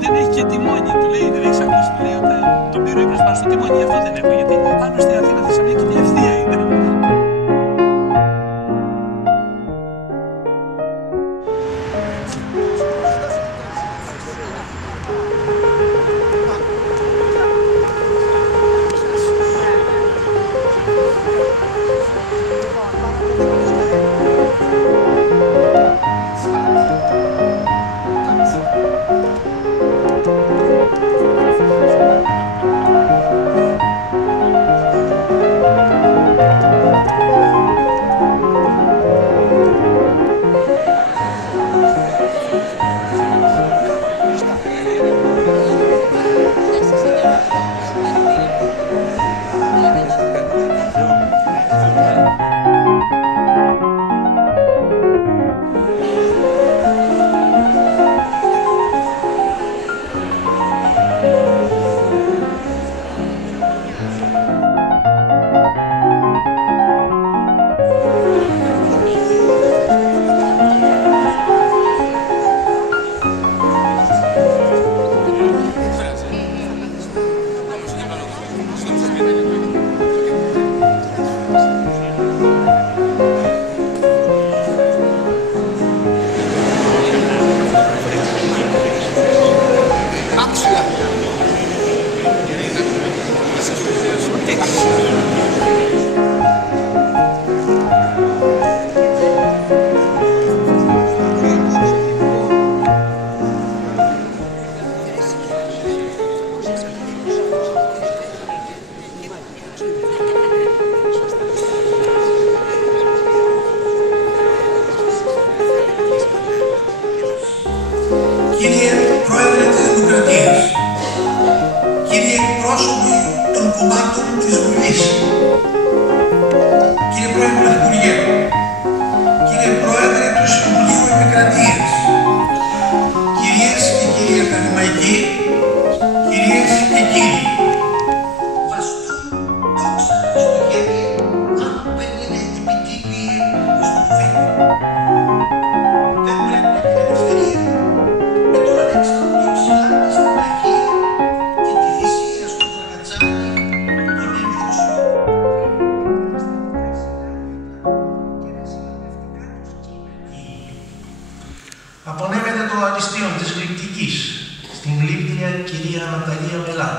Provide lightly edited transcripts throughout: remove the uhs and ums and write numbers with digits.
Δεν έχει και τιμόνι, του λέει, δεν έχεις ακούσει, του λέει όταν τον πήρε ο ύπνος πάνω στο τιμόνι, γι' αυτό δεν έχω, γιατί πάνω στην Αθήνα Θεσσαλονίκη μια ευθεία είναι. Κύριε Πρόεδρε της Δημοκρατίας, κύριε εκπρόσωποι των κομμάτων της Βουλής, κύριε Πρόεδρε Πρωθυπουργέ, κύριε Πρόεδρε του Συμβουλίου Επικρατείας, κυρίες και κύριοι ακαδημαϊκοί, κυρίες και κύριοι, βαστούν δόξα στο χέρι, αν δεν είναι επιτύπιοι στο φύλλο. Δεν πρέπει να την ελευθερία με τον Αλέξανδρο υψηλά στην πλαγία και τη θυσία στο τραγατσάκι των έμφωσεων. Απονέμεται το αντιστοίον της γλυπτικής στην γλύπτρια κυρία Ναταλία Μελά.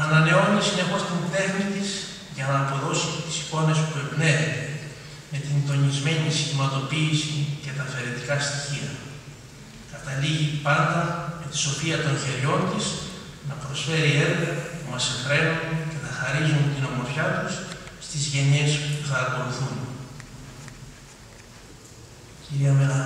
Ανανεώνει συνεχώς την τέχνη της για να αποδώσει τις εικόνες που εμπνέεται με την τονισμένη σχηματοποίηση και τα αφαιρετικά στοιχεία. Καταλήγει πάντα με τη σοφία των χεριών της να προσφέρει έργα που μας εφραίνουν και θα χαρίζουν την ομορφιά τους στις γενιές που θα ακολουθούν. Κυρία Μελά.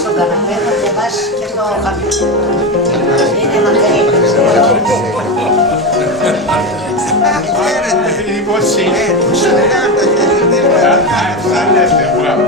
Στον καναπέ θα διαβάσεις και το χαρτί. Είναι μακρύ. τη δημοσία. Σαν γάτα και δεν είναι. Θα λέτε, μπράβο.